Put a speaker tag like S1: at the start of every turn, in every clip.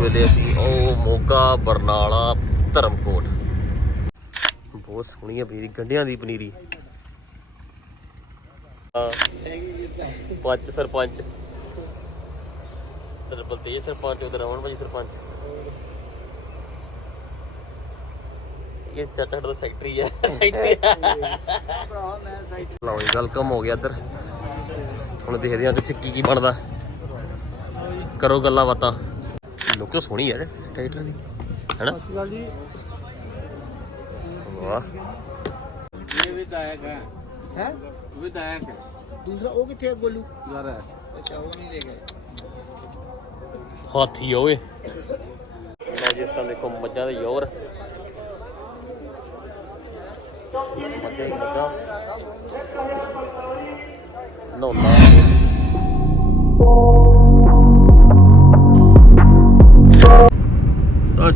S1: ਵੇਲੇ ਅਸੀਂ ਉਹ ਮੋਗਾ, ਬਰਨਾਲਾ, ਧਰਮਕੋਟ। ਬਹੁਤ ਸੋਹਣੀ ਹੈ ਪਨੀਰੀ, ਗੰਢਿਆਂ ਦੀ ਪਨੀਰੀ। ਪੰਚ ਸਰਪੰਚ। ਉਧਰ ਬਲਤੇਜ ਸਰਪੰਚ, ਉਧਰ ਰਮਨ ਭਾਜੀ ਸਰਪੰਚ। ਇਹ ਚਾਚਾ ਸਾਡਾ ਸੈਕਟਰੀ ਹੈ। ਸੈਕਟਰੀ ਲਓ ਜੀ ਵੈਲਕਮ ਹੋ ਗਿਆ ਇੱਧਰ। ਹੁਣ ਦੇਖਦੇ ਹਾਂ ਤੇ ਕੀ ਕੀ ਬਣਦਾ। ਕਰੋ ਗੱਲਾਂ ਬਾਤਾਂ। ਲੁੱਕ ਤਾਂ ਸੋਹਣੀ ਹੈ ਟਰੈਕਟਰ ਦੀ ਹੈਨਾ?
S2: ਜੀ।
S1: ਵਾਹ।
S2: ਇਹ ਵਿਧਾਇਕ ਹੈ। ਹੈ? ਵਿਧਾਇਕ ਹੈ। ਦੂਸਰਾ ਉਹ ਕਿੱਥੇ ਹੈ ਗੋਲੂ? ਯਾਰ ਹੈ। ਅੱਛਾ ਉਹ ਨਹੀਂ ਲੈ ਗਏ
S1: ਹਾਥੀ ਓਏ। ਲਓ ਜੀ ਇਸ ਤਰ੍ਹਾਂ ਦੇਖੋ ਮੱਝਾਂ ਦੇ ਯੋਰ। ਮੱਝਾਂ ਮੱਝਾਂ। ਨੌਲਾ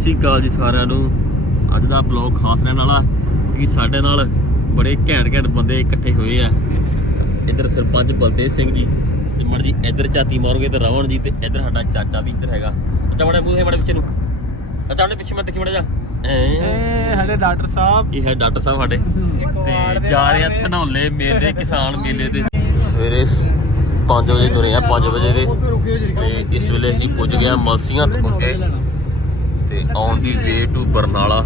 S1: ਸ਼੍ਰੀ ਅਕਾਲ ਜੀ ਸਾਰਿਆਂ ਨੂੰ। ਅੱਜ ਦਾ ਬਲੌਗ ਖਾਸ ਰਹਿਣ ਵਾਲਾ ਕਿ ਸਾਡੇ ਨਾਲ ਬੜੇ ਘੈਂਟ ਘੈਂਟ ਬੰਦੇ ਇਕੱਠੇ ਹੋਏ ਆ। ਇੱਧਰ ਸਰਪੰਚ ਬਲਤੇਜ ਸਿੰਘ ਜੀ ਤੇ ਮੜ ਜੀ ਇੱਧਰ ਝਾਤੀ ਮਾਰੋਗੇ ਤੇ ਰਵਣ ਜੀ ਤੇ ਇੱਧਰ ਸਾਡਾ ਚਾਚਾ ਵੀ ਇੱਧਰ ਹੈਗਾ। ਚਾਚਾ ਮੜਾ ਮੂੰਹ ਹੈ ਪਿੱਛੇ ਨੂੰ। ਚਾਚਾ ਮੜੇ ਪਿੱਛੇ ਮੈਂ ਦੇਖੀ ਮੜਾ ਜਾ ਐਂ।
S2: ਇਹ ਸਾਡੇ ਡਾਕਟਰ ਸਾਹਿਬ।
S1: ਇਹ ਹੈ ਡਾਕਟਰ ਸਾਹਿਬ ਸਾਡੇ। ਤੇ ਜਾ ਰਹੇ ਆ ਧਨੌਲੇ ਮੇਲੇ ਕਿਸਾਨ ਮੇਲੇ ਤੇ। ਸਵੇਰੇ 5 ਵਜੇ ਤੁਰੇ ਆ 5 ਵਜੇ ਦੇ। ਤੇ ਇਸ ਵੇਲੇ ਅਸੀਂ ਪੁੱਜ ਗਏ ਮਲਸੀਆਂ ਤੋਂ ਅੱਗੇ ਤੇ on the
S2: way to Barnala.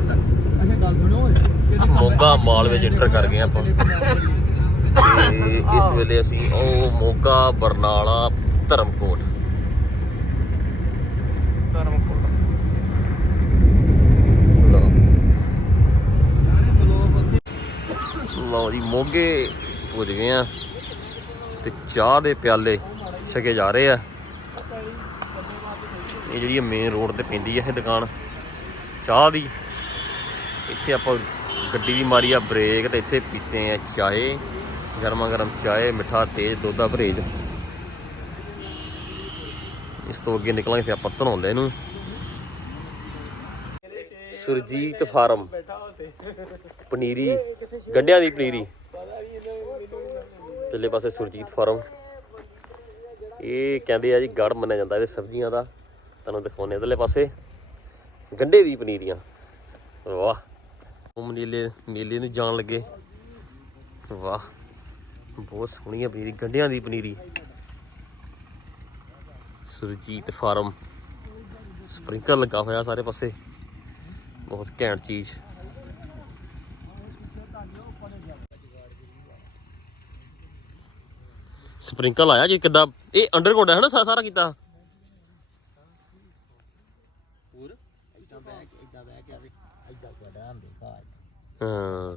S1: Moga mall ਵਿੱਚ ਐਂਟਰ ਕਰ ਗਏ ਆਪਾਂ। ਤੇ ਇਸ ਵੇਲੇ ਅਸੀਂ ਉਹ ਮੋਗਾ ਬਰਨਾਲਾ ਧਰਮਕੋਟ।
S2: ਧਰਮਕੋਟ।
S1: ਲਓ ਜੀ ਮੋਗੇ ਪੁੱਜ ਗਏ ਆ ਤੇ ਚਾਹ ਦੇ ਪਿਆਲੇ ਛਕੇ ਜਾ ਰਹੇ ਆ। ਇਹ ਜਿਹੜੀ ਮੇਨ ਰੋਡ ਤੇ ਪੈਂਦੀ ਆ ਇਹ ਦੁਕਾਨ। ਚਾਹ ਦੀ। ਇੱਥੇ ਆਪਾਂ ਗੱਡੀ ਦੀ ਮਾਰੀ ਆ ਬ੍ਰੇਕ ਤੇ ਇੱਥੇ ਪੀਤੇ ਆ ਚਾਏ ਗਰਮਾ ਗਰਮ ਚਾਏ, ਮਿੱਠਾ, ਤੇਜ਼ ਦੁੱਧ ਦਾ ਪਰਹੇਜ। ਇਸ ਤੋਂ ਅੱਗੇ ਨਿਕਲਾਂਗੇ ਫਿਰ ਆਪਾਂ ਧਨੌਲੇ ਨੂੰ। ਸੁਰਜੀਤ ਫਾਰਮ। ਪਨੀਰੀ। ਗੰਡਿਆਂ ਦੀ ਪਨੀਰੀ। ਪਿਛਲੇ ਪਾਸੇ ਸੁਰਜੀਤ ਫਾਰਮ। ਇਹ ਕਹਿੰਦੇ ਆ ਜੀ ਗੜ ਮੰਨਿਆ ਜਾਂਦਾ ਇਹਦੇ ਸਬਜ਼ੀਆਂ ਦਾ। ਤੁਹਾਨੂੰ ਦਿਖਾਉਣੇ ਇਧਰਲੇ ਪਾਸੇ ਗੰਡੇ ਦੀ ਪਨੀਰੀਆਂ ਵਾਹ। ਉਹ ਮੇਲੇ ਮੇਲੇ ਨੂੰ ਜਾਣ ਲੱਗੇ। ਵਾਹ। ਬਹੁਤ ਸੋਹਣੀ ਆ ਪਨੀਰੀ ਗੰਡਿਆਂ ਦੀ ਪਨੀਰੀ। ਸੁਰਜੀਤ ਫਾਰਮ। ਸਪ੍ਰਿੰਕਲ ਲੱਗਾ ਹੋਇਆ ਸਾਰੇ ਪਾਸੇ। ਬਹੁਤ ਘੈਂਟ ਚੀਜ਼। ਸਪ੍ਰਿੰਕਲ ਆਇਆ ਜੀ ਕਿੱਦਾਂ? ਇਹ ਅੰਡਰਗਰਾਉਂਡ ਹੈ ਨਾ ਸਾ- ਸਾਰਾ ਕੀਤਾ
S2: ਹੋਰ ਇਦਾਂ ਬਹਿ ਕੇ ਇਦਾਂ ਬਹਿ ਕੇ ਆਵੇ ਇਦਾਂ ਵੱਡਾ ਹੁੰਦੇ ਘਾਟ
S1: ਹਾਂ।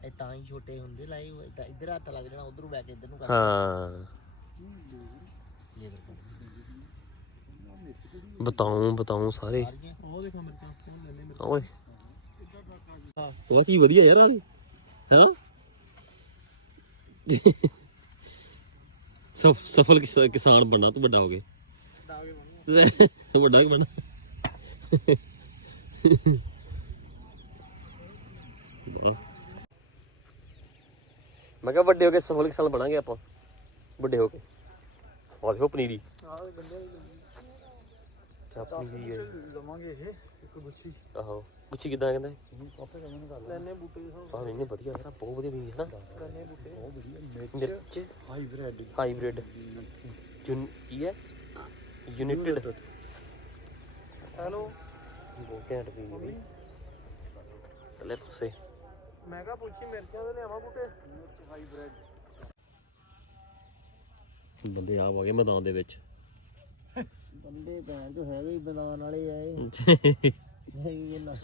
S2: ਇਹ ਤਾਂ ਹੀ ਛੋਟੇ ਹੁੰਦੇ ਲਾਈ ਹੋਏ ਇਦਾਂ ਇੱਧਰ ਹੱਥ ਲੱਗ ਜਾਣਾ ਉਧਰੋਂ ਬਹਿ ਕੇ ਇੱਧਰ ਨੂੰ ਕਰ।
S1: ਹਾਂ।
S2: ਲੈ ਦੇਖੋ
S1: ਬਤਾਉਂ ਬਤਾਉਂ ਸਾਰੇ।
S2: ਉਹ ਦੇਖੋ ਮੇਰੇ ਕੋਲ ਫੋਨ ਲੈ ਲੈ ਮੇਰੇ
S1: ਓਏ। ਉਹ ਕੀ ਵਧੀਆ ਯਾਰ ਹਾਂ? ਸਫ ਸਫਲ ਕਿਸ- ਕਿਸਾਨ ਬਣਨਾ ਤੂੰ ਵੱਡਾ ਹੋ ਕੇ। ਵੱਡਾ ਹੀ ਬਣਾ ਵਾਹ। ਮੈਂ ਕਿਹਾ ਵੱਡੇ ਹੋ ਕੇ ਸਫਲ ਕਿਸਾਨ ਬਣਾਂਗੇ ਆਪਾਂ। ਵੱਡੇ ਹੋ ਕੇ। ਆਹ ਦੇਖੋ ਪਨੀਰੀ।
S2: ਆਹ ਗੰਡੇ
S1: ਕਿਆ ਪਨੀਰੀ ਹੈ
S2: ਲਵਾਂਗੇ ਇਹ ਇੱਕ ਗੁੱਛੀ।
S1: ਆਹੋ। ਪੁੱਛੀ ਕਿਦਾਂ ਕਹਿੰਦਾ?
S2: ਕਾਫੇ ਕਮਨ ਕਰ ਲੈਣੇ ਬੂਟੇ ਦੇ
S1: ਆਹ ਇੰਨੇ ਵਧੀਆ ਯਾਰ ਬਹੁਤ ਵਧੀਆ ਪਨੀਰੀ ਹੈ ਨਾ।
S2: ਕਰਨੇ ਬੂਟੇ। ਬਹੁਤ ਵਧੀਆ।
S1: ਮਿਰਚ
S2: ਹਾਈਬ੍ਰਿਡ।
S1: ਹਾਈਬ੍ਰਿਡ। ਜੁਨ ਕੀ ਹੈ? United
S2: hello.
S1: ਬਹੁਤ ਘੈਂਟ ਲੈ ਪਾਸੇ
S2: ਮੈਂ ਕਿਹਾ ਪੁੱਛੀ ਮਿਰਚਾਂ ਦੇ ਲਿਆਵਾਂ ਬੂਟੇ? ਹਾਈਬ੍ਰਿਡ
S1: ਬੰਦੇ ਆ ਗਏ ਮੈਦਾਨ ਦੇ ਵਿੱਚ।
S2: ਬੰਦੇ ਭੈਣ ਜੋ ਹੈਗੇ ਹੀ ਬਣਾਉਣ ਵਾਲੇ ਆ ਇਹ ਨਹੀਂ ਇਹ ਨਾ।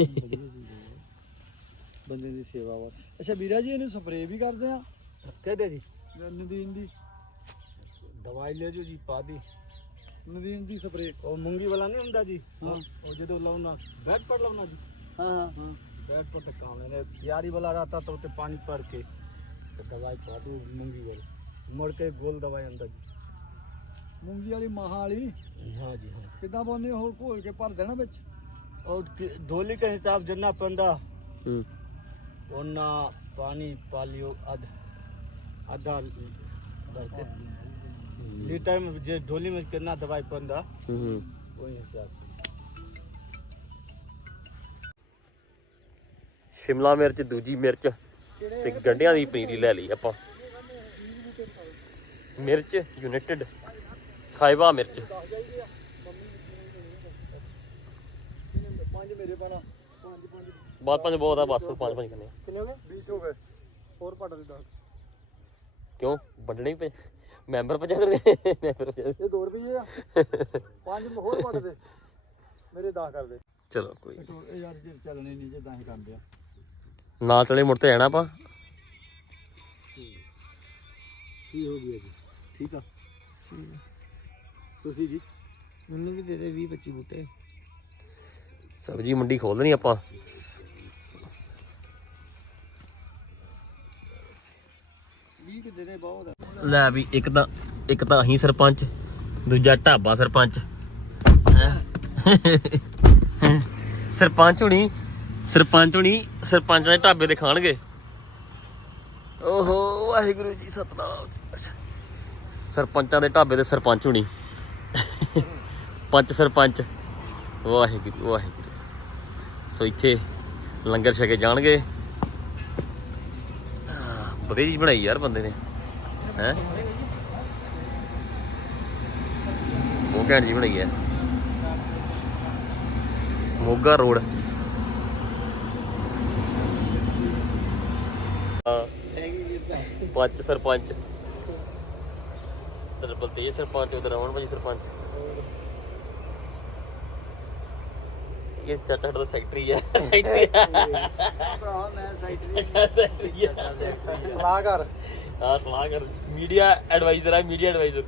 S2: ਬੰਦੇ ਦੀ ਸੇਵਾ ਵਾ। ਅੱਛਾ ਵੀਰਾ ਜੀ ਇਹਨੂੰ ਸਪਰੇਅ ਵੀ ਕਰਦੇ ਆ? ਕਹਦੇ ਜੀ? ਨਦੀਨ ਦੀ। ਦਵਾਈ ਲੈ ਜੋ ਜੀ ਪਾ ਦੀ। ਨਦੀਨ ਦੀ ਸਪਰੇਅ ਉਹ ਮੂੰਗੀ ਵਾਲਾ ਨਹੀਂ ਹੁੰਦਾ ਜੀ? ਉਹ ਜਦੋਂ ਲਾਉਣਾ ਬੈਟ ਪਰ ਲਾਉਣਾ ਜੀ। ਹਾਂ। ਹਾਂ। बैट पर तो काम है यारी वाला रहता तो उते पानी पड़ के तो दवाई पा दू मूंगी वाली मुड़ के गोल दवाई अंदर जी
S3: ਮੂੰਗੀ ਵਾਲੀ ਮਾਹਾਂ ਵਾਲੀ
S2: हाँ जी हाँ
S3: ਕਿੱਦਾਂ ਪਾਉਂਦੇ ਉਹ ਘੋਲ ਕੇ ਭਰ ਦੇਣਾ ਵਿੱਚ
S2: और कि- ढोली के हिसाब जन्ना पंदा
S1: ਹੂੰ
S2: ओना पानी पालियो आध आधा भर के लीटर में जे ढोली में कितना दवाई पंदा
S1: ਹੂੰ
S2: वही हिसाब से
S1: ਸ਼ਿਮਲਾ ਮਿਰਚ ਦੂਜੀ ਮਿਰਚ ਤੇ ਗੰਢਿਆਂ ਦੀ ਪਨੀਰੀ ਲੈ ਲਈ ਆਪਾਂ। ਮਿਰਚ ਯੂਨਾਈਟਿਡ ਸਾਇਬਾ ਮਿਰਚ।
S3: ਪੰਜ ਮੇਰੇ ਪਾਣਾ। ਪੰਜ ਪੰਜ।
S1: ਬਾਅਦ ਪੰਜ ਬਹੁਤ ਆ ਬਸ ਪੰਜ ਪੰਜ ਕਰਨੇ।
S3: ਕਿੰਨੇ ਹੋ ਗਏ? 20 ਹੋ ਗਏ। ਹੋਰ ਪੱਟ ਦੇ ਦਸ।
S1: ਕਿਉਂ? ਵੰਡਣੇ ਪਏ ਮੈਂਬਰ ਪਜਾ ਦੇ ਮੈਂਬਰ
S3: ਇਹ 2 ਰੁਪਏ ਆ। ਪੰਜ ਹੋਰ ਪੱਟ ਦੇ। ਮੇਰੇ 10 ਕਰ ਦੇ।
S1: ਚਲੋ ਕੋਈ
S3: ਯਾਰ ਜੇ ਚੱਲਣੇ ਨਹੀਂ ਜੇ ਤਾਂ ਹੀ ਕਰਦੇ ਆ।
S1: ਨਾਲ ਚਲੇ ਮੁੜ ਤੇ ਜਾਣਾ ਆਪਾਂ।
S3: ਕੀ ਹੋ ਗਿਆ ਜੀ? ਠੀਕ ਆ? ਤੁਸੀਂ ਜੀ? ਮੈਨੂੰ ਵੀ ਦੇ ਦੇ 20 25 ਬੂਟੇ।
S1: ਸਬਜੀ ਮੰਡੀ ਖੋਲ ਦੇਣੀ ਆਪਾਂ ਲੈ ਵੀ ਇੱਕ ਤਾਂ ਇੱਕ ਤਾਂ ਅਸੀਂ ਸਰਪੰਚ ਦੂਜਾ ਢਾਬਾ ਸਰਪੰਚ। ਸਰਪੰਚ ਹੁਣੀ ਸਰਪੰਚ ਹੁਣੀ ਸਰਪੰਚਾਂ ਦੇ ਢਾਬੇ ਤੇ ਖਾਣਗੇ। ਓਹੋ ਵਾਹਿਗੁਰੂ ਜੀ ਸਤਨਾਮ। ਸਰਪੰਚਾਂ ਦੇ ਢਾਬੇ ਤੇ ਸਰਪੰਚ ਹੁਣੀ। ਪੰਚ ਸਰਪੰਚ। ਵਾਹਿਗੁਰੂ ਵਾਹਿਗੁਰੂ। ਸੋ ਇੱਥੇ ਲੰਗਰ ਛਕੇ ਜਾਣਗੇ। ਵਧੀਆ ਚੀਜ਼ ਬਣਾਈ ਯਾਰ ਬੰਦੇ ਨੇ। ਹੈ? ਉਹ ਘੈਂਟ ਜੀ ਬਣਾਈ ਹੈ। ਮੋਗਾ ਰੋਡ। ਪੰਚ ਸਰਪੰਚ। ਉਧਰ ਬਲਤੇਜ ਸਰਪੰਚ ਉਧਰ ਰਮਨ ਭਾਜੀ ਸਰਪੰਚ। ਇਹ ਚਾਚਾ ਸਾਡਾ ਸੈਕਟਰੀ ਹੈ ਸੈਕਟਰੀ
S3: ਭਰਾ ਮੈਂ
S1: ਸੈਕਟਰੀ ਹੈ
S3: ਸਲਾਹ ਕਰ
S1: ਹਾਂ ਸਲਾਹ ਕਰ ਮੀਡੀਆ ਐਡਵਾਈਜ਼ਰ ਹੈ ਮੀਡੀਆ ਐਡਵਾਈਜ਼ਰ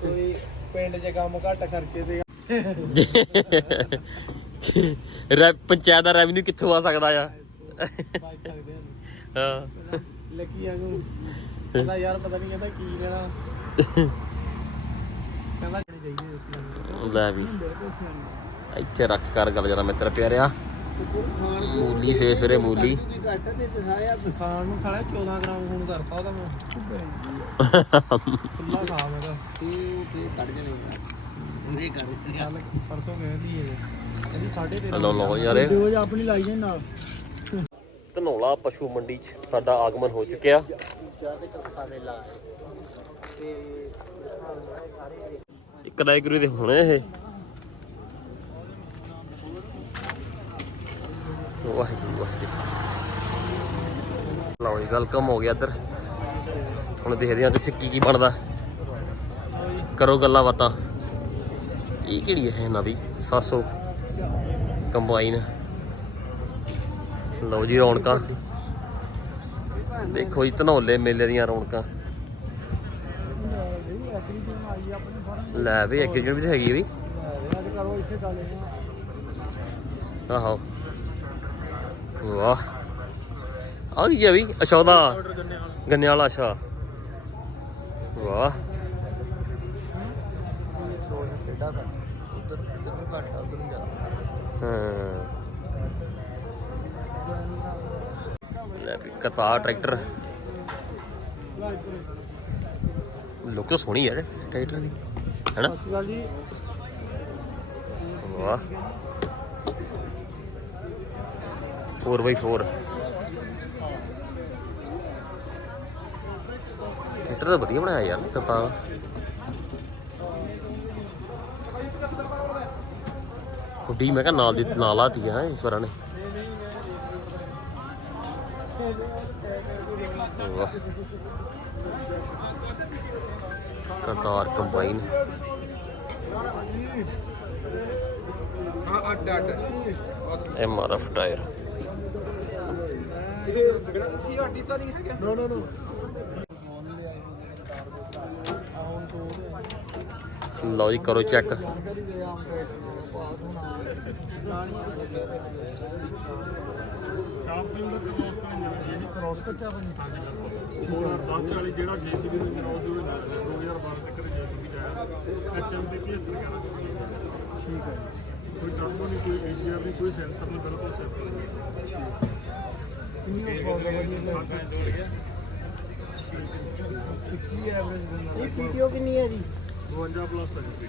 S3: ਕੋਈ ਪਿੰਡ 'ਚ ਕੰਮ ਘੱਟ ਕਰਕੇ ਤੇ
S1: ਰੈ ਪੰਚਾਇਤ ਦਾ ਰੈਵਨਿਊ ਕਿੱਥੋਂ ਆ ਸਕਦਾ ਆ
S3: ਬਚ ਸਕਦੇ ਆ
S1: ਹਾਂ।
S3: ਲੱਕੀ ਵਾਂਗੂ ਕਹਿੰਦਾ ਯਾਰ ਪਤਾ ਨਹੀਂ ਕਹਿੰਦਾ ਕੀ ਲੈਣਾ। ਕਹਿੰਦਾ ਜਿਹੜੀ ਚਾਹੀਦੀ ਰੋਟੀ
S1: ਲੈ ਵੀ।
S3: ਬਿਲਕੁਲ ਸਿਆਣਾ
S1: ਇੱਥੇ ਰੱਖ ਕਰ ਗੱਲ ਜਰਾ ਮਿੱਤਰ ਪਿਆਰਿਆ।
S3: ਖਾਣ
S1: ਮੂਲੀ ਸਵੇਰੇ ਸਵੇਰੇ ਮੂਲੀ।
S3: ਘੱਟ ਤੇ ਦਿਖਾਇਆ ਖਾਣ ਨੂੰ ਸਾਲਾ 14 ਗ੍ਰਾਮ ਖੂਨ ਕਰਤਾ ਉਹਦਾ ਮੈਂ। ਖੁੱਲਾ ਖਾ ਮੇਰਾ
S2: ਤੂੰ ਫੇਰ ਕੱਢ ਜਣੇ ਇਹ ਕਰ
S3: ਪਰਸੋਂ ਗਏ ਦੀ ਇਹ ਇਹਦੀ 13.5
S1: ਲਓ ਲਓ ਯਾਰ ਇਹ।
S3: ਰੋਜ਼ ਆਪਣੀ ਲਾਈ ਜੇ ਨਾਲ।
S1: ਧਨੌਲਾ ਪਸ਼ੂ ਮੰਡੀ 'ਚ ਸਾਡਾ ਆਗਮਨ ਹੋ ਚੁੱਕਿਆ। ਇੱਕ ਰਾਇਗੁਰੂ ਦੇ ਹੁਣੇ ਇਹ। ਵਾਹਿਗੁਰੂ ਵਾਹਿਗੁਰੂ। ਲਓ ਜੀ ਵੈਲਕਮ ਹੋ ਗਿਆ ਇੱਧਰ। ਹੁਣ ਦੇਖਦੇ ਹਾਂ ਤੁਸੀਂ ਕੀ ਕੀ ਬਣਦਾ। ਕਰੋ ਗੱਲਾਂ ਬਾਤਾਂ। ਇਹ ਕਿਹੜੀ ਹੈ ਨਵੀਂ? 700 ਕੰਬਾਈਨ। ਲਓ ਜੀ ਰੌਣਕਾਂ। ਦੇਖੋ ਜੀ, ਧਨੌਲੇ ਮੇਲੇ ਦੀਆਂ ਰੌਣਕਾਂ। ਲੈ ਵੀ, ਅੱਗੇ ਵੀ ਤਾਂ ਹੈਗੀ ਵੀ। ਆਹੋ। ਵਾਹ। ਆ ਗਈ ਵੀ? ਅੱਛਾ, ਉਹਦਾ ਗੰਨੇ ਵਾਲਾ ਅੱਛਾ ਵਾਹ।
S3: ਉਧਰ ਉਧਰ ਵੀ ਘੱਟ ਆ ਉਧਰ ਵੀ ਜ਼ਿਆਦਾ।
S1: ਹਾਂ। ਲੈ ਵੀ ਕਤਾਰ ਟਰੈਕਟਰ। ਲੁੱਕ ਤਾਂ ਸੋਹਣੀ ਯਾਰ ਟਰੈਕਟਰ ਦੀ ਹੈਨਾ?
S3: ਸਤਿ ਸ਼੍ਰੀ ਅਕਾਲ ਜੀ।
S1: ਵਾਹ। 4x4 ਟਰੈਕਟਰ ਤਾਂ ਵਧੀਆ ਬਣਾਇਆ ਯਾਰ ਕਰਤਾਰ ਹੁੱਡੀ ਮੈਂ ਕਿਹਾ ਨਾਲ ਦੀ ਨਾਲ ਆਤੀ ਹੈ ਇਸ ਵਾਰ ਨੇ। ਵਾਹ। ਕਰਤਾਰ ਕੰਬਾਈਨ।
S3: ਹਾਂ ਅੱਡ ਅੱਡ
S1: ਐਮ ਆਰ ਐਫ ਟਾਇਰ
S3: ਇਹ ਜਿਹੜਾ ਸੀ ਹੱਡੀ ਤਾਂ ਨਹੀਂ ਹੈਗਾ ਨੋ ਨੋ ਨੋ
S1: ਲਓ ਜੀ, ਕਰੋ ਚੈੱਕ
S3: ਜਾਣਕਾਰੀ ਦੇ ਆਮ ਟਰੈਕਟਰ ਬਾਤ ਹੋਣਾ ਕ੍ਰੋਸ ਕੱਚਾ ਬਣੀ।
S4: ਜਿਹੜਾ ਜੀਸੀਬੀ ਨੂੰ ਕਰਾਉਸ ਹੋਵੇ ਨਾਲ 2012 ਤੱਕ ਜੀਸੀਬੀ ਚ ਆਇਆ ਐਚਐਮ ਦੇ 75 11
S3: ਠੀਕ ਹੈ
S4: ਕੋਈ ਟਰਬੋ ਨਹੀਂ ਕੋਈ ਏਜੀਆਰ ਨਹੀਂ ਕੋਈ ਸੈਂਸਰ ਨਹੀਂ ਬਿਲਕੁਲ ਸੈਂਪਲ
S3: ਕਿੰਨੀ ਉਸ ਫੋਰ ਦਾ ਵਧੀਆ
S4: ਸਾਡਾ ਜੋੜ ਗਿਆ।
S3: ਕੀ ਐਵਰੇਜ ਦਿੰਦਾ ਇਹ ਪੀਟੀਓ ਕਿੰਨੀ ਹੈ ਜੀ?
S4: 52 ਪਲੱਸ ਹੈ ਜੀ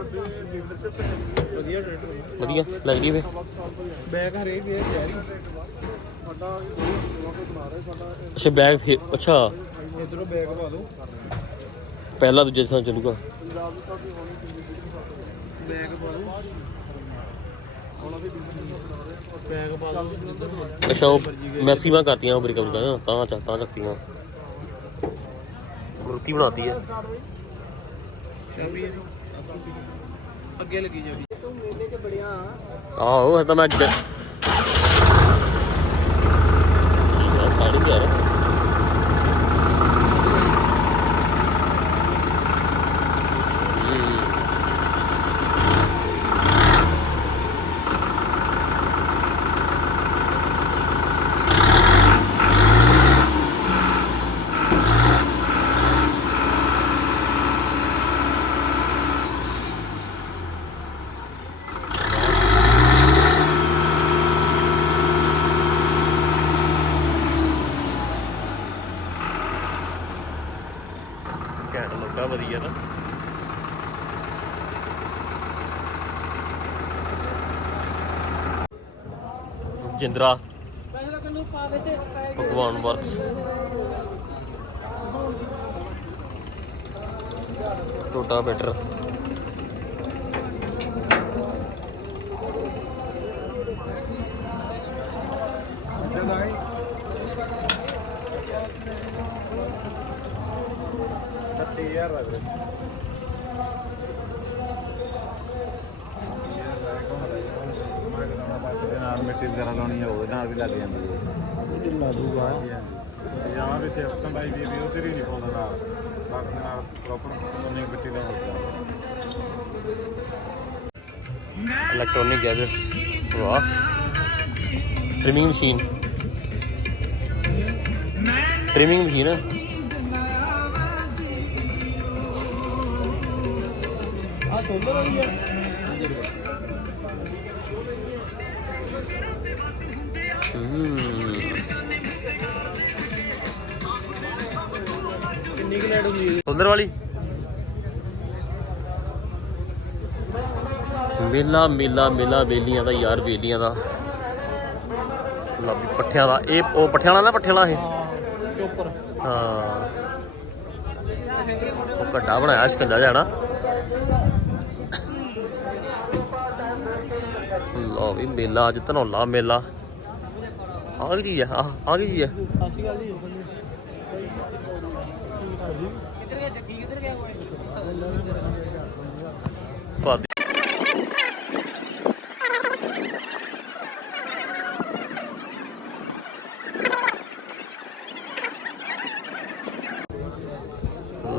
S1: ਵਧੀਆ
S3: ਟਰੈਕਟਰ
S1: ਵਧੀਆ ਲੱਗਦੀ ਵੇ।
S3: ਬੈਗ ਹਰੇਕ ਵੀ ਹੈ ਯਾਰੀ
S4: ਸਾਡਾ ਲੋਕ ਬਣਾ ਰਹੇ ਸਾਡਾ
S1: ਅੱਛਾ ਬੈਗ ਫਿਰ ਅੱਛਾ।
S3: ਇਧਰੋਂ ਬੈਗ ਪਾ ਦੋ
S1: ਪਹਿਲਾ ਦੂਜੇ ਥਾਂ ਚੱਲੂਗਾ।
S4: ਪੰਜਾਬ ਦੀ ਸਾਡੀ ਹੋਣੀ ਚਾਹੀਦੀ
S3: ਬੈਗ ਪਾ ਦੋ
S4: ਹੁਣ ਅਸੀਂ ਬਿਜ਼ਨਸ ਬਣਾ ਰਹੇ ਹਾਂ
S3: ਬੈਗ ਪਾ ਦੋ
S1: ਅੱਛਾ ਉਹ ਮੈਸੀਵਾ ਕਰਤੀਆਂ ਉਹ ਬ੍ਰੇਕਾਂ ਬ੍ਰੇਕਾਂ ਤਾਂ
S3: ਅੱਗੇ
S1: ਆਹੋ ਇਹ ਤਾਂ ਮੈਂ ਅੱਜ ਯਾਰ ਸਾਡੀ ਯਾਰ ਵਧੀਆ ਨਾ। ਜਿੰਦਰਾ ਭਗਵਾਨ ਵਰਕਸ। ਟੋਟਾ ਬੈਟਰ।
S2: ਮਿੱਟੀ ਵਗੈਰਾ ਲਾਉਣੀ ਆ ਉਹਦੇ ਨਾਲ ਵੀ ਲੱਗ ਜਾਂਦੀ ਹੈ ਲਾ ਦੂਗਾ
S4: ਜਾਂ ਵੀ ਸੇਫ ਕੰਬਾਈ ਦੀ ਵੀ ਉਹ ਤੇਰੀ ਨਹੀਂ ਪਾਉਂਦਾ ਨਾਲ। ਬਾਕੀ ਨਾਲ ਪ੍ਰੋਪਰ ਉਨੀ ਮਿੱਟੀ ਦਾ ਹੋ ਗਿਆ
S1: ਇਲੈਕਟ੍ਰੋਨਿਕ ਗੈਜਟਸ ਵਾਹ ਟ੍ਰਿਮਿੰਗ ਮਸ਼ੀਨ ਟ੍ਰਿਮਿੰਗ ਮਸ਼ੀਨ
S3: ਆ ਸੋਲਰ ਵਾਲੀ ਹੈ
S1: ਉਧਰ ਵਾਲੀ। ਮੇਲਾ ਮੇਲਾ ਮੇਲਾ ਬੇਲੀਆਂ ਦਾ ਯਾਰ ਬੇਲੀਆਂ ਦਾ। ਲੱਭੀ ਪੱਠਿਆਂ ਦਾ। ਇਹ ਉਹ ਪੱਠਿਆਂ ਵਾਲਾ ਨਾ ਪੱਠਿਆਂ ਵਾਲਾ ਇਹ?
S3: ਚੋਪਰ
S1: ਹਾਂ। ਉਹ ਕੱਡਾ ਬਣਾਇਆ ਸ਼ਿਕੰਜਾ ਜਾਣਾ ਲਓ ਵੀ ਮੇਲਾ ਅੱਜ ਧਨੌਲਾ ਮੇਲਾ। ਆ ਚੀਜ਼ ਆ ਆ ਚੀਜ਼ ਆ
S3: ਸਤਿ ਸ਼੍ਰੀ ਅਕਾਲ ਜੀ।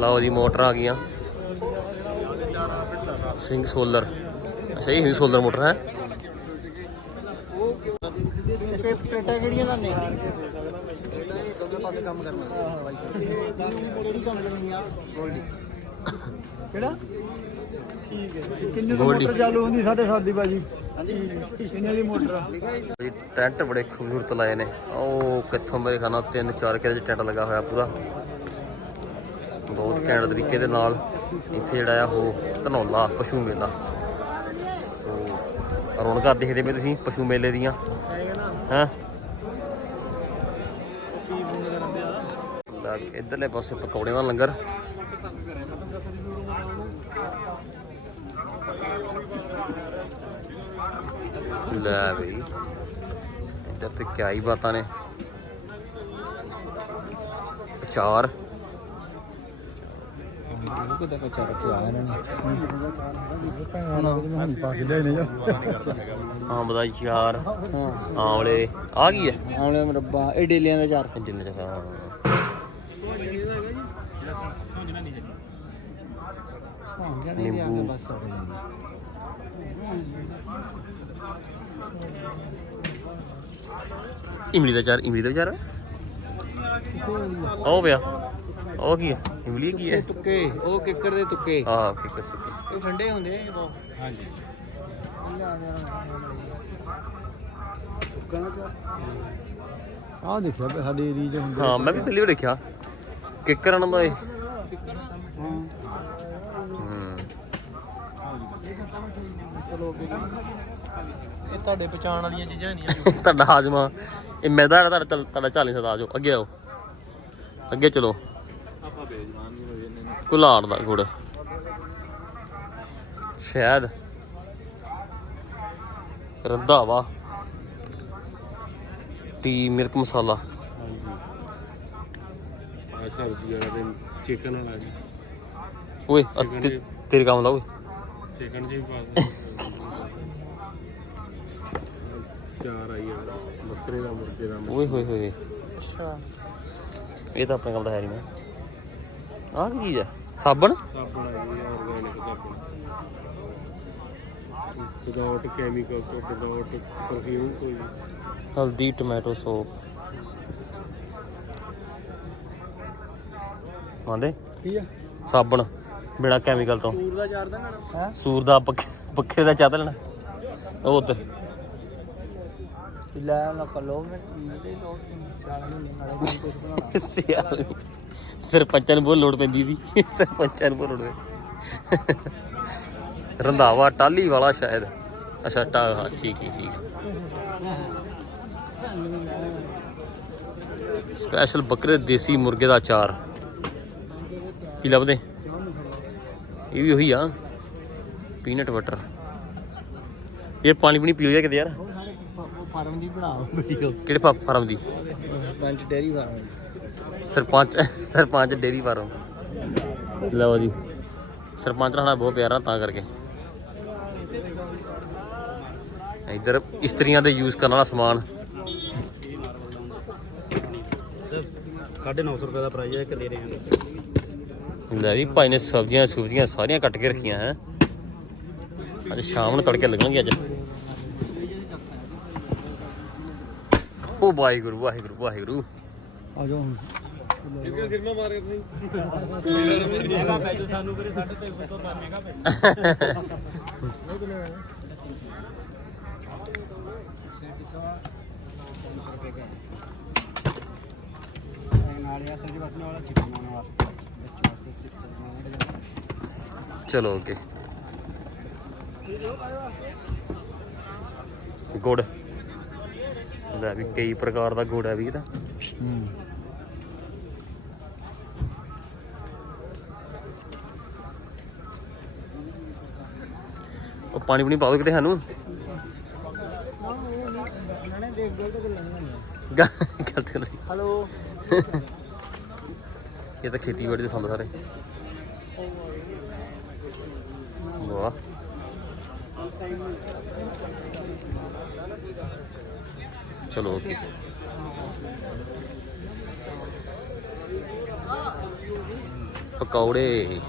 S1: ਲਓ ਜੀ ਮੋਟਰ ਆ ਗਈਆਂ। ਸਿੰਘ ਸੋਲਰ ਅੱਛਾ ਇਹ ਸੋਲਰ ਮੋਟਰ ਹੈ।
S3: ਪੇਟਾ ਕਿਹੜੀਆਂ ਲਾਣੇ ਦੋਨੇ ਪਾਸੇ ਕੰਮ ਕਰਨਾ ਕਿਹੜੀ? ਕੰਪਨੀ ਆ ਗੋਲਡੀ ਕਿਹੜਾ ਠੀਕ ਹੈ ਕਿੰਨੇ। ਮੋਟਰ ਚਾਲੂ ਹੁੰਦੀ? 7.5 ਦੀ ਬਾਜੀ ਹਾਂਜੀ। ਕਿੰਨੇ ਦੀ ਮੋਟਰ
S1: ਟੈਂਟ ਬੜੇ ਖੂਬਸੂਰਤ ਲਾਏ ਨੇ। ਉਹ ਕਿੱਥੋਂ ਮੇਰੇ ਖਾਨਾ ਤਿੰਨ ਚਾਰ ਕਿਲੇ ਚ ਟੈਂਟ ਲੱਗਾ ਹੋਇਆ ਪੂਰਾ। ਬਹੁਤ ਘੈਂਟ ਤਰੀਕੇ ਦੇ ਨਾਲ ਇੱਥੇ ਜਿਹੜਾ ਆ ਉਹ ਧਨੌਲਾ ਪਸ਼ੂ ਮੇਲਾ। ਸੋ, ਰੌਣਕਾਂ ਦੇਖਦੇ ਪਏ ਤੁਸੀਂ ਪਸ਼ੂ ਮੇਲੇ ਦੀਆਂ। ਹੈਂ?
S3: ਕੀ
S1: ਇੱਧਰਲੇ ਪਾਸੇ ਪਕੌੜੇ ਦਾ ਲੰਗਰ। ਲੈ ਬਈ, ਇੱਧਰ ਤੇ ਕਿਆ ਹੀ ਬਾਤਾਂ ਨੇ। ਅਚਾਰ।
S3: ਉਹ ਕਿਦਾਂ ਕੱਚਾ ਰੱਖਿਆ ਇਹਨਾਂ ਨੇ ਹੁਣ ਪਾ ਕੇ ਲੈ ਨੇ ਜਾ
S1: ਅੰਬ ਦਾ ਅਚਾਰ ਆਵਲੇ ਆ ਗਈ ਹੈ
S3: ਆਉਣੇ ਮਰੱਬਾ ਇਹ ਡੇਲੀਆਂ ਦਾ ਚਾਰ।
S1: ਜਿੰਨੇ ਚ ਹਾਂ ਨਿੰਬੂ।
S3: ਬਸ ਆ ਗਈ
S1: ਇਮਲੀ ਦਾ ਅਚਾਰ ਇਮਲੀ ਦਾ ਅਚਾਰ ਉਹ ਪਿਆ। ਉਹ ਕੀ ਹੈ? ਇਮਲੀ ਕੀ ਹੈ?
S3: ਤੁੱਕੇ ਉਹ ਕਿੱਕਰ ਦੇ ਤੁੱਕੇ।
S1: ਹਾਂ ਫਿਕਰ ਚੁੱਕੇ
S3: ਇਹ ਠੰਡੇ ਹੁੰਦੇ ਆ ਇਹ ਬਹੁਤ। ਹਾਂਜੀ।
S2: ਆਹ ਦੇਖਿਆ ਵੀ ਸਾਡੇ ਏਰੀਆ 'ਚ ਹੁੰਦੇ
S1: ਹਾਂ ਮੈਂ ਵੀ ਪਹਿਲੀ ਵਾਰ ਦੇਖਿਆ। ਕਿੱਕਰਾਂ ਦਾ ਇਹ।
S2: ਹਾਂ।
S1: ਹੂੰ
S3: ਚਲੋ ਅੱਗੇ ਇਹ ਤੁਹਾਡੇ ਪਛਾਣ ਵਾਲੀਆਂ ਚੀਜ਼ਾਂ ਨਹੀਂ
S1: ਤੁਹਾਡਾ ਹਾਜ਼ਮਾ। ਇਹ ਮੈਦਾ ਤੁਹਾਡਾ ਚੱਲ- ਤੁਹਾਡਾ ਚੱਲ ਨਹੀਂ ਸਕਦਾ ਆਜੋ। ਅੱਗੇ ਆਓ। ਅੱਗੇ ਚਲੋ।
S3: ਆਪਾਂ ਬੇਜਮਾਨ ਨਹੀਂ ਹੋਏ ਇਹਨਾਂ
S1: ਕੁਲਾੜ ਦਾ ਗੁੜ। ਸ਼ਾਇਦ। ਰੰਧਾਵਾ। ਟੀ ਮਿਰਕ ਮਸਾਲਾ।
S4: ਆ ਸਬਜ਼ੀ ਵਾਲਾ ਤੇ ਚਿਕਨ ਵਾਲਾ ਜੀ।
S1: ਓਏ ਆ ਤੇ- ਤੇਰੇ ਕੰਮ ਦਾ ਓਏ।
S4: ਚਿਕਨ ਜੀ ਪਾ ਦੇ। ਚਾਰ ਆਈ ਵਾਲਾ ਬੱਕਰੇ ਦਾ ਮੁਰਗੇ ਦਾ।
S1: ਓਏ ਹੋਏ ਹੋਏ।
S3: ਅੱਛਾ।
S1: ਇਹ ਤਾਂ ਆਪਣੇ ਕੰਮ ਦਾ ਹੈ ਨਹੀਂ ਮੈਂ। ਆਹ ਕੀ ਚੀਜ਼ ਹੈ ਸਾਬਣ?
S4: ਸਾਬਣ ਆਈ ਹੈ ਆਰਗੈਨਿਕ ਸਾਬਣ। ਵਿਦਆਊਟ ਕੈਮੀਕਲ ਤੋਂ ਵਿਦਆਊਟ ਪਰਫਿਊਮ ਕੋਈ
S1: ਹਲਦੀ ਟੋਮੈਟੋ ਸੋਪ ਆਂਦੇ
S2: ਕੀ ਆ?
S1: ਸਾਬਣ ਬਿਨਾ ਕੈਮੀਕਲ ਤੋਂ।
S3: ਪੂਰ ਦਾ ਚਾਰ ਦਿਨ
S2: ਹੈ?
S1: ਸੂਰ ਦਾ ਪੱਖੇ ਪੱਖੇ ਦਾ ਚਾਹ ਲੈਣਾ। ਉਹ ਉੱਤੇ
S2: ਲੈ ਨਾ ਕਲੋ ਮੈਂ। ਇਹਦੇ ਲੋਟ ਚਾਹ ਨਹੀਂ ਨਾਲੇ ਕੁਝ ਬਣਾਉਣਾ।
S1: ਸਿਆਲ ਸਰਪੰਚਾਂ ਨੂੰ ਬਹੁਤ ਲੋੜ ਪੈਂਦੀ ਸੀ। ਸਰਪੰਚਾਂ ਨੂੰ ਬਹੁਤ ਲੋੜ ਪੈਂਦੀ। ਰੰਧਾਵਾ ਟਾਲੀ ਵਾਲਾ ਸ਼ਾਇਦ। ਅੱਛਾ ਟਾ ਹਾਂ ਠੀਕ ਹੀ ਠੀਕ। ਸਪੈਸ਼ਲ ਬੱਕਰੇ ਦੇਸੀ ਮੁਰਗੇ ਦਾ ਅਚਾਰ। ਕੀ ਲੱਭਦੇ? ਇਹ ਵੀ ਉਹੀ ਆ। ਪੀਨਟ ਬਟਰ ਇਹ ਪਾਣੀ ਪੂਣੀ ਪੀ ਲਿਆ ਕਿਤੇ ਯਾਰ।
S3: ਫਾਰਮ ਦੀ ਵੀਡੀਓ।
S1: ਕਿਹੜੇ ਫਾਰਮ ਦੀ?
S3: ਪੰਜ ਡੇਰੀ ਫਾਰਮ
S1: ਸਰਪੰਚ ਸਰਪੰਚ ਡੇਰੀ ਫਾਰਮ ਲਓ ਜੀ। ਸਰਪੰਚ ਨਾਲ ਬਹੁਤ ਪਿਆਰਾ ਤਾਂ ਕਰਕੇ। ਇੱਧਰ ਇਸਤਰੀਆਂ ਦੇ ਯੂਜ਼ ਕਰਨ ਵਾਲਾ ਸਮਾਨ।
S2: 950 ਰੁਪਏ ਦਾ ਪ੍ਰਾਈਸ ਹੈ ਕਿ ਦੇ ਰਹੇ ਹਾਂ।
S1: ਲੈ ਵੀ ਭਾਈ ਨੇ ਸਬਜ਼ੀਆਂ ਸੁਬਜ਼ੀਆਂ ਸਾਰੀਆਂ ਕੱਟ ਕੇ ਰੱਖੀਆਂ ਹੈ। ਅੱਜ ਸ਼ਾਮ ਨੂੰ ਤੜਕੇ ਲੱਗਣਗੇ ਅੱਜ। ਉਹ ਵਾਹਿਗੁਰੂ ਵਾਹਿਗੁਰੂ ਵਾਹਿਗੁਰੂ।
S2: ਆ ਜਾਓ ਹੁਣ।
S4: ਇਸਕੇ ਸਿਰ ਮੇ ਮਾਰੇ ਨਹੀਂ
S2: ਮਹਿੰਗਾ ਪੈ ਜੋ ਸਾਨੂੰ ਵੀਰੇ 350 ਤੋਂ ਤਾਂ ਮਹਿੰਗਾ ਪੈ ਨਾਲੇ ਅਸਲ ਜੀ ਵਰਤਣ ਵਾਲਾ ਚਿਕਨ ਬਣਾਉਣ ਵਾਸਤੇ ਬੱਚੇ ਵਾਸਤੇ ਚਿਕਨ ਬਣਾਉਣਾ
S1: ਚਲੋ ਓਕੇ ਗੁੜ। ਲੈ ਵੀ ਕਈ ਪ੍ਰਕਾਰ ਦਾ ਗੁੜ ਹੈ ਵੀ ਇਹਦਾ
S2: ਹੂੰ
S1: ਉਹ ਪਾਣੀ ਪੂਣੀ ਪਾ ਦੋ ਕਿਤੇ ਸਾਨੂੰ।
S3: ਗਲਤ ਗੱਲਾਂ। ਹਲੋ
S1: ਇਹ ਤਾਂ ਖੇਤੀਬਾੜੀ ਦੇ ਸੰਦ ਸਾਰੇ। ਵਾਹ। ਚਲੋ। ਓਕੇ ਪਕੌੜੇ।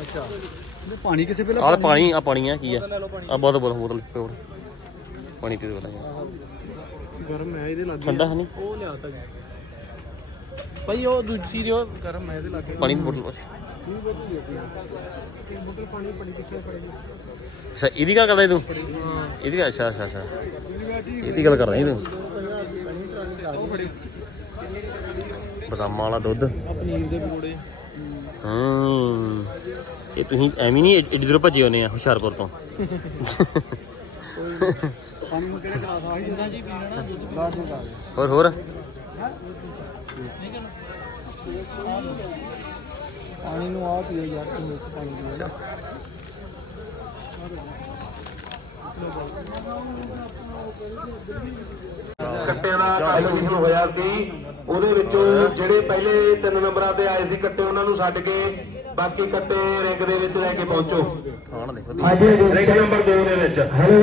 S2: ਅੱਛਾ। ਇਹ ਪਾਣੀ ਕਿੱਥੇ ਪਹਿਲਾਂ
S1: ਆਹ ਪਾਣੀ ਆ ਪਾਣੀ ਆ ਕੀ ਆ ਆ ਬਹੁਤ ਬਹੁਤ ਬੋਤਲ ਪਿਓ ਪਾਣੀ ਪੀ ਦੋ
S4: ਗਰਮ ਹੈ ਇਹਦੇ ਲੱਗੇ।
S1: ਠੰਡਾ ਹੈ ਨਹੀਂ
S3: ਉਹ ਲਿਆਤਾ ਜੀ। ਭਾਈ ਉਹ ਦੂਜੀ ਉਹ ਗਰਮ ਹੈ ਇਹਦੇ ਲਾਗੇ।
S1: ਪਾਣੀ ਦੀ ਬੋਤਲ ਬਸ।
S3: ਨਹੀਂ ਬੋਤਲ ਬੋਤਲ ਪਾਣੀ ਪੜੇ ਜੀ
S1: ਅੱਛਾ ਇਹਦੀ ਗੱਲ ਕਰਦਾ ਤੂੰ? ਇਹਦੀ ਗੱਲ- ਅੱਛਾ ਅੱਛਾ ਅੱਛਾ। ਇਹਦੀ ਗੱਲ ਕਰਦਾ ਤੂੰ? ਬਦਾਮਾਂ ਵਾਲਾ ਦੁੱਧ।
S3: ਪਨੀਰ ਦੇ ਪਕੌੜੇ।
S1: ਹੂੰ। ਇਹ ਤੁਸੀਂ ਐਵੇਂ ਨਹੀਂ ਏਡੀ ਦੂਰੋਂ ਭੱਜੇ ਹੋਨੇ ਆ ਹੁਸ਼ਿਆਰਪੁਰ ਤੋਂ।
S2: ਪਾਣੀ ਨੂੰ ਕਿਹੜੇ ਗਲਾਸ ਆ
S3: ਜੀ ਪੀਣਾ ਦੁੱਧ
S2: ਗਲਾਸ ਨੂੰ ਕਰ
S1: ਹੋਰ ਹੋਰ?
S3: ਪਾਣੀ ਨੂੰ ਆ ਪੀਓ ਯਾਰ ਤੂੰ ਵਿੱਚ ਪਾਣੀ ਪੀਓ
S5: ਕੱਟਿਆਂ ਦਾ ਕੰਪੀਟੀਸ਼ਨ ਹੋਇਆ ਸੀ। ਉਹਦੇ ਵਿੱਚ ਜਿਹੜੇ ਪਹਿਲੇ ਤਿੰਨ ਨੰਬਰਾਂ ਤੇ ਆਏ ਸੀ ਕੱਟੇ ਉਹਨਾਂ ਨੂੰ ਛੱਡ ਕੇ ਬਾਕੀ ਕੱਟੇ ਰਿੰਗ ਦੇ ਵਿੱਚ ਲੈ ਕੇ ਪਹੁੰਚੋ।
S1: ਦੀ
S5: ਰਿੰਗ ਨੰਬਰ 2 ਦੇ ਵਿੱਚ। ਹੈਲੋ।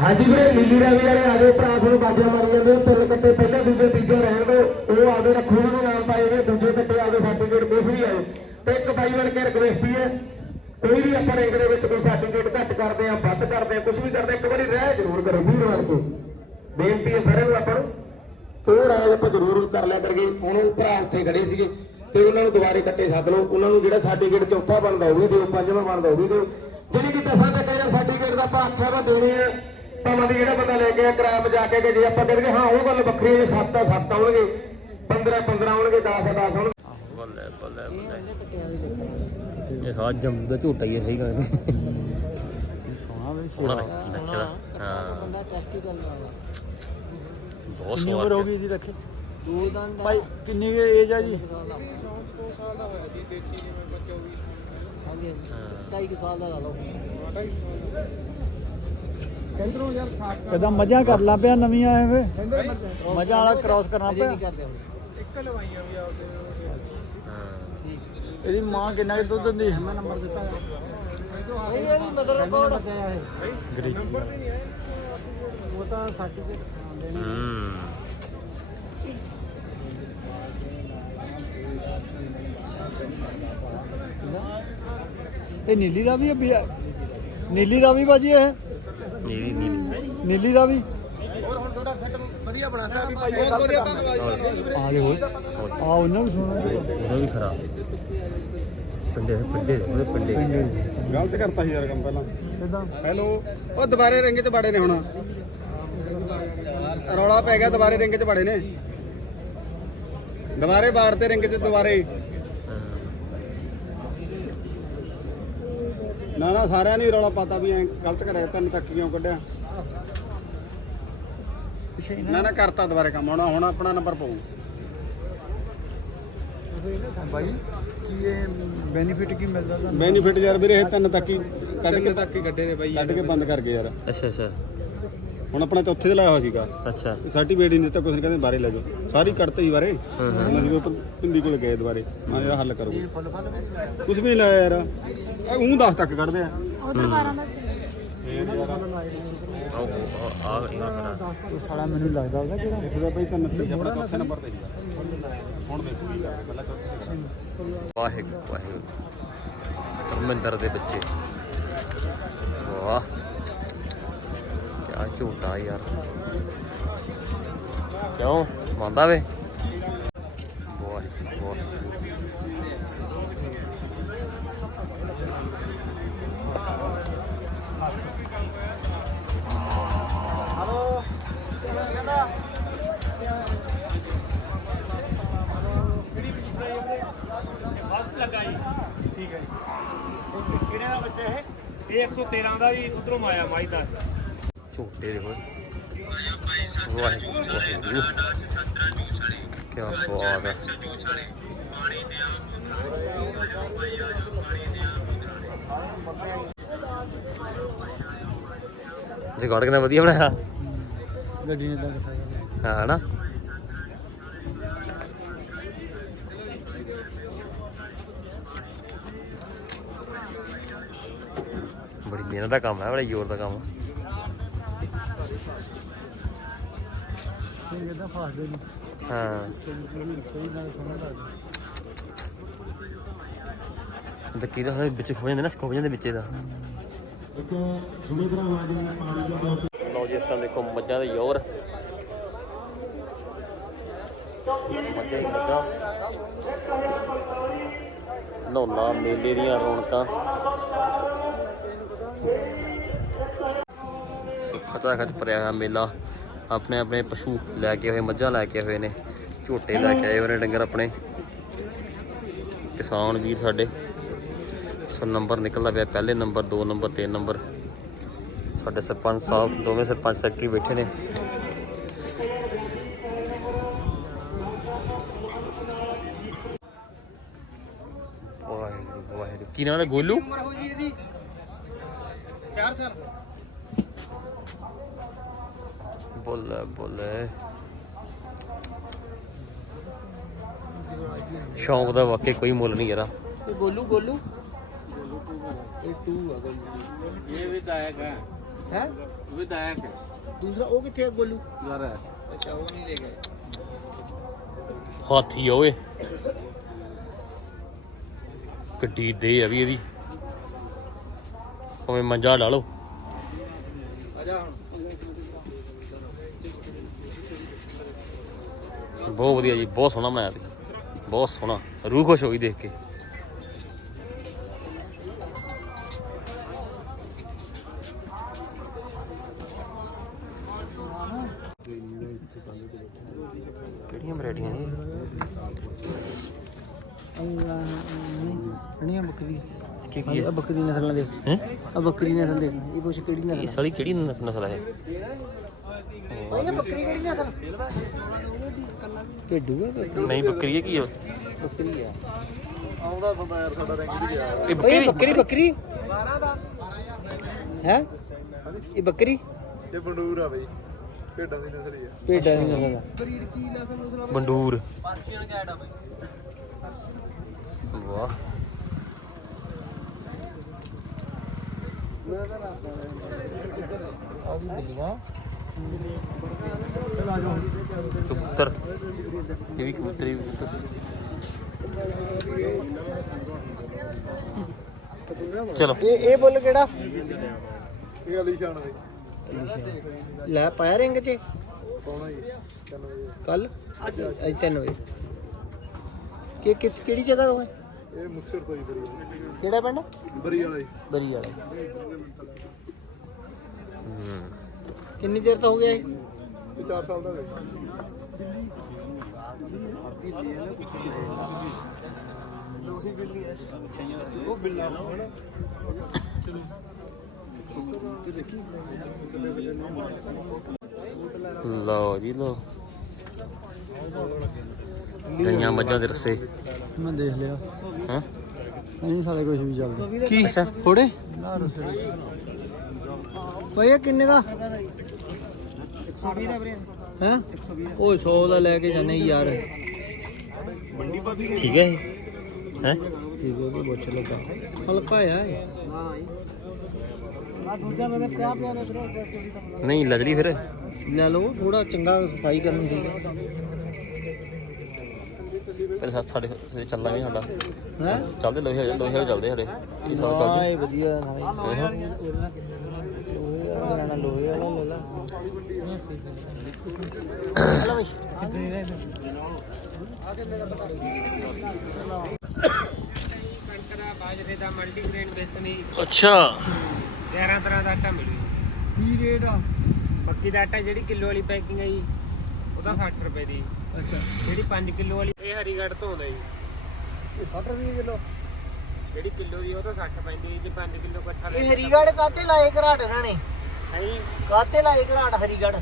S5: ਹਾਂਜੀ ਵੀਰੇ ਨੀਲੀ ਰਾਵੀ ਵਾਲੇ ਆ ਗਏ ਭਰਾ ਤੁਹਾਨੂੰ ਬਾਜਾ ਮਾਰੀ ਜਾਂਦੇ। ਤਿੰਨ ਕੱਟੇ ਪਹਿਲੇ ਦੂਜੇ ਤੀਜੇ ਰਹਿਣ ਦੋ ਉਹ ਆਦੇ ਰੱਖੋ ਉਹਨਾਂ ਨੂੰ ਨਾਮ ਪਾਏ ਨੇ ਦੂਜੇ ਕੱਟੇ ਆਦੇ ਸਰਟੀਫਿਕੇਟ ਕੁਝ ਵੀ ਆਏ। ਤੇ ਇੱਕ ਬਾਈ ਬਣ ਕੇ ਰਿਕਵੈਸਟ ਹੀ ਹੈ ਕੋਈ ਵੀ ਆਪਾਂ ਰਿੰਗ ਦੇ ਵਿੱਚ ਕੋਈ ਸਰਟੀਫਿਕੇਟ ਘੱਟ ਕਰਦੇ ਆ ਵੱਧ ਕਰਦੇ ਆ ਕੁਝ ਵੀ ਕਰਦੇ ਆ, ਇੱਕ ਵਾਰੀ ਰਹਿ ਜ਼ਰੂਰ ਕਰੋ ਵੀਰ ਬਣ ਕੇ। ਬੇਨਤੀ ਹੈ ਸਾਰਿਆਂ ਨੂੰ ਆਪਾਂ ਨੂੰ ਥੋੜਾ ਜਿਹਾ ਆਪਾਂ ਜ਼ਰੂਰ ਕਰ ਲਿਆ ਕਰਕੇ ਉਹਨੂੰ ਭਰਾ ਉੱਥੇ ਖੜੇ ਸੀਗੇ ਤੇ ਉਹਨਾਂ ਨੂੰ ਦੁਬਾਰੇ ਕੱਟੇ ਸੱਦ ਲਓ। ਉਹਨਾਂ ਨੂੰ ਜਿਹੜਾ ਸਰਟੀਫਿਕੇਟ ਚੌਥਾ ਬਣਦਾ ਉਹ ਵੀ ਦਿਓ ਪੰਜਵਾਂ ਬਣਦਾ ਉਹ ਵੀ ਦਿਓ। ਜਿਹੜੀ ਕਿ ਦਸਾਂ ਤੱਕ ਜਿਹੜਾ ਸਰਟੀਫਿਕੇਟ ਦਾ ਆਪਾਂ ਆਖਿਆ ਵਾ ਦੇਣੇ ਆ ਭਾਵੇਂ ਦੀ ਜਿਹੜਾ ਬੰਦਾ ਲੈ ਕੇ ਆ ਕਿਰਾਇਆ ਤੇ ਜਾ ਕੇ ਜੇ ਆਪਾਂ ਕਹਿੰਦੇ ਹਾਂ ਉਹ ਗੱਲ ਵੱਖਰੀ ਹੈ ਜੇ ਸੱਤ ਆ ਸੱਤ ਆਉਣਗੇ 15 15 ਆਉਣਗੇ 10 ਆ 10 ਆਉਣਗੇ।
S1: ਬੱਲੇ ਬੱਲੇ ਬੱਲੇ। ਇਹ ਸਾਰਾ ਜੰਮੂ ਦਾ ਝੂਟਾ ਹੀ ਹੈ ਸਹੀ ਗੱਲ
S3: ਸੋਹਣਾ ਵੇ
S1: ਸੋਹਣਾ ਨੱਚਦਾ ਹਾਂ।
S2: ਬੰਦਾ ਟੈਸਟ ਹੀ ਕਰਨਾ ਵਾ।
S1: ਬਹੁਤ
S3: ਕਿੰਨੀ
S1: ਸਵਾਦ
S3: ਉਮਰ ਹੋ ਗਈ ਜੀ ਰੱਖੇ?
S2: ਦੋ ਦੰਦ
S3: ਭਾਈ ਕਿੰਨੀ ਏਜ ਆ ਜੀ?
S2: ਹਾਂਜੀ ਹਾਂਜੀ। ਢਾਈ ਕੁ ਸਾਲ ਦਾ ਲਾ ਲਓ।
S3: ਕਦਾਂ ਮਜ਼ਾਂ ਕਰ ਲਾ ਪਿਆ ਨਵੀਆਂ ਐ ਵੇ ਮਜ਼ਾਂ ਵਾਲਾ ਕ੍ਰਾਸ ਕਰਨਾ
S2: ਅਜੇ
S3: ਪਿਆ?
S2: ਨਹੀਂ ਕਰਦੇ ਹੁਣ।
S1: ਹਾਂ।
S2: ਠੀਕ।
S3: ਇਹਦੀ ਮਾਂ ਕਿੰਨਾ ਕੁ ਦੁੱਧ ਦਿੰਦੀ? ਮੈਂ ਨੰਬਰ ਦਿੱਤਾ।
S2: ਨਹੀਂ ਇਹਦੀ ਮਦਰ ਕੋਡ
S3: ਉਹ ਤਾਂ ਸਰਟੀਫਿਕੇਟ
S1: ਹੂੰ।
S3: ਇਹ ਨੀਲੀ ਰਾਵੀ ਹੈ ਬਿਆ ਨੀਲੀ ਰਾਵੀ ਬਾਜੀ ਇਹ?
S1: ਨੀਲੀ ਨੀਲੀ।
S3: ਨੀਲੀ ਰਾਵੀ?
S6: ਬਹੁਤ ਵਧੀਆ ਧੰਨਵਾਦ
S3: ਆ ਦੇ ਹੋਏ ਆ ਉਹਨਾਂ ਵੀ ਸੁਣਨਾ
S1: ਉਹਦਾ ਵੀ ਖਰਾ ਪਿੰਡੇ ਪਿੰਡੇ ਉਹਦੇ ਪਿੰਡੇ
S6: ਗਲਤ ਕਰਤਾ ਸੀ ਯਾਰ ਕੰਮ ਪਹਿਲਾਂ।
S3: ਕਿਦਾਂ
S6: ਹੈਲੋ ਉਹ ਦੁਬਾਰੇ ਰਿੰਗ 'ਚ ਬਾੜੇ ਨੇ ਹੁਣ। ਰੌਲਾ ਪੈ ਗਿਆ, ਦੁਬਾਰੇ ਰਿੰਗ 'ਚ ਬਾੜੇ ਨੇ। ਦੁਬਾਰੇ ਬਾੜ ਤੇ ਰਿੰਗ 'ਚ, ਦੁਬਾਰੇ। ਨਾ ਨਾ, ਸਾਰਿਆਂ ਨੇ ਰੌਲਾ ਪਾਤਾ ਵੀ ਐ ਗਲਤ ਕਰਿਆ, ਤੈਨੂੰ ਤੱਕ ਕਿਉਂ ਕੱਢਿਆ। ਨਾ ਨਾ, ਕਰਤਾ ਦੁਬਾਰੇ ਕੰਮ, ਹੁਣ ਹੁਣ ਆਪਣਾ ਨੰਬਰ ਪਾਉ
S3: ਬਾਈ ਕੀ ਇਹ ਬੈਨੀਫਿਟ ਕੀ ਮਿਲਦਾ ਤੁਹਾਨੂੰ?
S6: ਬੈਨੀਫਿਟ ਯਾਰ ਵੀਰੇ ਇਹ ਤਿੰਨ ਤੱਕ ਹੀ ਕੱਢ ਕੇ ਤੱਕ ਹੀ ਕੱਢੇ ਨੇ ਬਾਈ ਕੱਢ ਕੇ ਬੰਦ ਕਰ ਗਏ ਯਾਰ।
S1: ਅੱਛਾ ਅੱਛਾ।
S6: ਹੁਣ ਆਪਣਾ ਚੌਥੇ ਤੇ ਲਾਇਆ ਹੋਇਆ ਸੀਗਾ।
S1: ਅੱਛਾ।
S6: ਸਰਟੀਫਿਕੇਟ ਹੀ ਨਹੀਂ ਦਿੱਤਾ ਕੁਛ ਨਹੀਂ ਕਹਿੰਦੇ ਬਾਰੇ ਲੈ ਜਾਓ। ਸਾਰੀ ਕੱਢਤੇ ਹੀ ਬਾਰੇ
S1: ਹਾਂ, ਹਾਂ।
S6: ਹੁਣ ਅਸੀਂ ਉਹ ਪਿੰਦੀ ਕੋਲ ਗਏ ਦੁਬਾਰੇ। ਮੈਂ ਇਹਦਾ ਹੱਲ ਕਰੋ। ਕੁਝ ਵੀ ਨਹੀਂ ਲਾਇਆ? ਯਾਰ। ਉਹ 10 ਤੱਕ ਕੱਢਦੇ ਆ।
S7: ਉਧਰ 12 ਦਾ
S1: ਆਹ ਉਹ- ਆ ਗਈ ਖਰਾ
S3: ਇਹ ਸਾਲਾ ਮੈਨੂੰ ਲੱਗਦਾ ਉਹਦਾ ਕਿਹੜਾ
S6: ਇਹਦਾ ਬਈ ਤਾਂ ਨੱਤੀ ਆਪਣਾ ਚੌਥੇ ਨੰਬਰ ਤੇ ਸੀਗਾ। ਹੁਣ ਦੇਖੋ ਕੀ ਕਰਦੇ, ਪਹਿਲਾਂ ਚੌਥੇ
S1: ਵਾਹਿਗੁਰੂ ਵਾਹਿਗੁਰੂ। ਧਰਮਿੰਦਰ ਦੇ ਬੱਚੇ। ਵਾਹ। ਕਿਆ ਝੂਟਾ ਯਾਰ। ਕਿਉਂ? ਮੰਨਦਾ ਵੇ? ਵਾਹਿਗੁਰੂ ਵਾਹਿਗੁਰੂ।
S8: ਫਸਟ ਠੀਕ ਹੈ ਜੀ। ਕਿਹੜੇ ਦਾ ਬੱਚਾ ਇਹ? ਇਹ 113 ਦਾ ਜੀ ਉਧਰੋਂ ਆਇਆ ਮਾਈ ਦਾ।
S1: ਝੂਟੇ ਦੇ ਹੋਏ। ਵਾਹਿਗੁਰੂ ਵਾਹਿਗੁਰੂ। ਕਿਆ ਬਾਤ ਹੈ ਜਗਾੜ ਕਿੰਨਾ ਵਧੀਆ ਬਣਾਇਆ।
S3: ਗੱਡੀ ਨੇ ਤਾਂ
S1: ਹਾਂ ਹਨਾ? ਮਿਹਨਤ ਦਾ ਕੰਮ ਹੈ ਬੜਾ ਜ਼ੋਰ ਦਾ ਕੰਮ।
S3: ਸਿੰਘ ਇਦਾਂ ਫਸਦੇ ਨਹੀਂ
S1: ਹਾਂ।
S3: ਸਹੀ ਨਾਲ ਸਮਝ ਲੱਗਦਾ
S1: ਤਾਂ ਕਿਹਦਾ ਹੋਇਆ ਵਿੱਚ ਖੋ ਜਾਂਦੇ ਨਾ ਖੋ ਜਾਂਦੇ ਵਿੱਚੇ ਦਾ। ਲਓ ਜੀ ਇਸ ਤਰ੍ਹਾਂ ਦੇਖੋ ਮੱਝਾਂ ਦੇ ਯੋਰ ਮੱਝਾਂ ਹੀ ਮੱਝਾਂ। ਨੌਲਾ ਮੇਲੇ ਦੀਆਂ ਰੌਣਕਾਂ। ਖਚਾ ਖਚ ਭਰਿਆ ਮੇਲਾ। ਆਪਣੇ ਆਪਣੇ ਪਸ਼ੂ ਲੈ ਕੇ ਹੋਏ ਮੱਝਾਂ ਲੈ ਕੇ ਹੋਏ ਨੇ, ਝੋਟੇ ਲੈ ਕੇ ਆਏ ਹੋਏ ਨੇ ਡੰਗਰ ਆਪਣੇ। ਕਿਸਾਨ ਵੀਰ ਸਾਡੇ। ਸੋ ਨੰਬਰ ਨਿਕਲਦਾ ਪਿਆ, ਪਹਿਲੇ ਨੰਬਰ 2 ਨੰਬਰ 3 ਨੰਬਰ। ਸਾਡੇ ਸਰਪੰਚ ਸਾਹਿਬ, ਦੋਵੇਂ ਸਰਪੰਚ ਸੈਕਟਰੀ ਬੈਠੇ ਨੇ। ਵਾਹਿਗੁਰੂ ਵਾਹਿਗੁਰੂ। ਕੀ ਨਾਮ ਦਾ ਗੋਲੂ?
S6: ਉਮਰ ਹੋ ਜੀ ਇਹਦੀ 4 ਸਾਲ
S1: ਬੋਲੇ ਬੋਲੇ। ਸ਼ੌਂਕ ਦਾ ਵਾਕਈ ਕੋਈ ਮੁੱਲ ਨਹੀਂ ਯਾਰਾ।
S2: ਇਹ ਗੋਲੂ ਗੋਲੂ ਇਹ 2 ਆ ਗੋਲੂ
S6: ਇਹ ਵਿਧਾਇਕ ਹੈ।
S2: ਹੈ?
S6: ਵਿਧਾਇਕ ਹੈ।
S2: ਦੂਸਰਾ ਉਹ ਕਿੱਥੇ ਆ? ਗੋਲੂ
S6: ਯਾਰ ਹੈ।
S2: ਅੱਛਾ ਉਹ ਨਹੀਂ ਲੈ ਗਏ
S1: ਹਾਥੀ ਆ ਓਏ। ਗੱਡੀ ਦੇ ਆ ਵੀ ਇਹਦੀ। ਭਾਵੇਂ ਮੰਜਾ ਲਾ ਲਓ ਬਹੁਤ ਵਧੀਆ ਜੀ ਬਹੁਤ ਸੋਹਣਾ ਬਣਾਇਆ ਤੁਸੀਂ ਬਹੁਤ ਸੋਹਣਾ ਰੂਹ ਖੁਸ਼ ਹੋਈ ਦੇਖ ਕੇ ਕਿਹੜੀਆਂ ਵੈਰਾਈਟੀਆਂ ਨੇ
S2: ਅਣੀਆਂ ਬੱਕਰੀ
S1: ਕੀ
S2: ਆ ਬੱਕਰੀ ਨਸਲਾਂ ਦੇ
S1: ਹੈ?
S2: ਆ ਬੱਕਰੀ ਨਸਲ ਦੇ ਇਹ ਪੁੱਛ ਕਿਹੜੀ
S1: ਇਹ
S2: ਨਸਲ
S1: ਸਾਲੀ ਕਿਹੜੀ ਨਸਲ ਨਸਲ ਹੈ?
S2: ਇਹ ਬੱਕਰੀ ਕਿਹੜੀ ਨਸਲ? ਭੇਡੂ ਹੈ ਬੱਕਰੀ?
S1: ਨਹੀਂ ਬੱਕਰੀ ਹੈ ਕੀ ਹੈ
S2: ਬੱਕਰੀ ਆ
S3: ਆਉਂਦਾ ਬੰਦਾ ਯਾਰ ਸਾਡਾ ਰੰਗ ਦੀ ਗਿਆ
S1: ਇਹ
S2: ਓਏ
S1: ਬੱਕਰੀ?
S2: ਬੱਕਰੀ ਬੱਕਰੀ। ਹੈ? ਇਹ ਬੱਕਰੀ?
S3: ਇਹ ਬੰਡੂਰ ਆ ਬਈ। ਭੇਡਾਂ ਦੀ ਨਸਲ ਹੀ ਆ।
S2: ਭੇਡਾਂ ਦੀ ਨਸਲ ਆ।
S1: ਬੰਡੂਰ। ਵਾਹ।
S2: ਆ ਵੀ ਮਿਲੀਆਂ
S1: ਕਬੂਤਰ। ਇਹ ਵੀ ਕਬੂਤਰ ਵੀ ਕਬੂਤਰ। ਚਲੋ।
S2: ਇਹ ਇਹ ਬੁੱਲ ਕਿਹੜਾ?
S3: ਇਹ ਅਲੀਸ਼ਾਨ ਬਈ
S2: ਲੈ ਪਾਇਆ ਰਿੰਗ 'ਚ?
S3: ਹੀ
S2: ਕੱਲ? ਅੱਜ ਅੱਜ 3 ਵਜੇ। ਕਿ ਕਿ- ਕਿਹੜੀ ਜਗ੍ਹਾ ਤੋਂ ਹੈ?
S3: ਇਹ ਮੁਕਸਰ ਤੋਂ ਹੀ ਬਰੀ ਵਾਲਾ।
S2: ਕਿਹੜਾ ਪਿੰਡ?
S3: ਬਰੀ ਵਾਲਾ ਹੀ
S2: ਬਰੀ ਵਾਲਾ।
S1: ਹੂੰ।
S2: ਕਿੰਨੀ ਦੇਰ ਤੋਂ ਹੋ ਗਿਆ ਇਹ?
S3: ਇਹ 4 ਸਾਲ ਦਾ ਹੋ ਗਿਆ।
S1: ਲਓ ਜੀ ਲਓ। ਗਈਆਂ ਮੱਝਾਂ ਦੇ ਰਸੇ
S2: ਮੈਂ ਦੇਖ ਲਿਆ।
S1: ਹਾਂ?
S2: ਨਹੀਂ ਸਾਲੇ ਕੁਝ ਵੀ ਚੱਲਦਾ।
S1: ਕੀ ਅੱਛਾ
S2: ਥੋੜੇ ਨਾ ਰਸੇ ਭਈਆ ਕਿੰਨੇ ਦਾ 120 ਦਾ? ਵੀਰੇ ਹੈ? 120 ਉਹ 100 ਦਾ ਲੈ ਕੇ ਜਾਣੇ ਯਾਰ।
S1: ਠੀਕ ਹੈ ਹੈ?
S2: ਠੀਕ ਹੈ ਵੀ ਪੁੱਛ ਲੱਗਾ ਹਲਕਾ ਆ ਇਹ। ਆ ਦੂਜਾ ਮੇਰੇ ਪਿਆ ਪਿਆ ਦੇ
S1: ਨਹੀਂ ਲਜਲੀ ਫਿਰ।
S2: ਲੈ ਲਓ ਥੋੜਾ ਚੰਗਾ ਸਫ਼ਾਈ ਕਰਨ ਠੀਕ ਹੈ
S1: ਫਿਰ ਸਾ- ਸਾਡੇ ਸਾਡੇ ਚੱਲਾਂਗੇ ਸਾਡਾ।
S2: ਹੈ?
S1: ਚੱਲਦੇ ਲੋਹੇ ਵਾਲੇ ਲੋਹੇ ਵਾਲੇ ਚੱਲਦੇ ਸਾਡੇ। ਇਹ ਸਾਲ ਚੱਲਦੇ
S2: ਹਾਂ ਇਹ ਵਧੀਆ ਸਾਰੇ। ਲੋਹੇ ਵਾਲਾ ਲੈਣਾ ਲੋਹੇ ਵਾਲਾ ਲੈ ਲਾ ਹਲੋ ਬਈ ਕਿੱਥੇ ਨੇ ਬਾਜਰੇ ਦਾ ਮਲਟੀਗ੍ਰੇਨ ਵੇਚਣੀ
S1: ਅੱਛਾ।
S2: 11 ਤਰ੍ਹਾਂ ਦਾ ਆਟਾ ਮਿਲੂ ਕੀ ਰੇਟ ਆ? ਮੱਕੀ ਦਾ ਆਟਾ ਜਿਹੜੀ ਕਿਲੋ ਵਾਲੀ ਪੈਕਿੰਗ ਹੈ ਜੀ ਉਹਦਾ 60 ਰੁਪਏ ਦੀ। ਅੱਛਾ। ਜਿਹੜੀ 5 ਕਿਲੋ ਵਾਲੀ ਇਹ ਹਰੀਗੜ੍ਹ ਤੋਂ ਆਉਂਦਾ ਜੀ। ਇਹ 60 ਰੁਪਏ ਕਿਲੋ? ਜਿਹੜੀ ਕਿਲੋ ਦੀ ਉਹ ਤਾਂ 60 ਪੈਂਦੀ ਜੇ 5 ਕਿਲੋ ਇਕੱਠਾ ਇਹ ਹਰੀਗੜ੍ਹ ਕਾਤੇ ਲਾਏ ਘਰਾਟ ਇਹਨਾਂ ਨੇ ਹੈ ਜੀ। ਕਾਤੇ ਲਾਏ ਘਰਾਟ ਹਰੀਗੜ੍ਹ?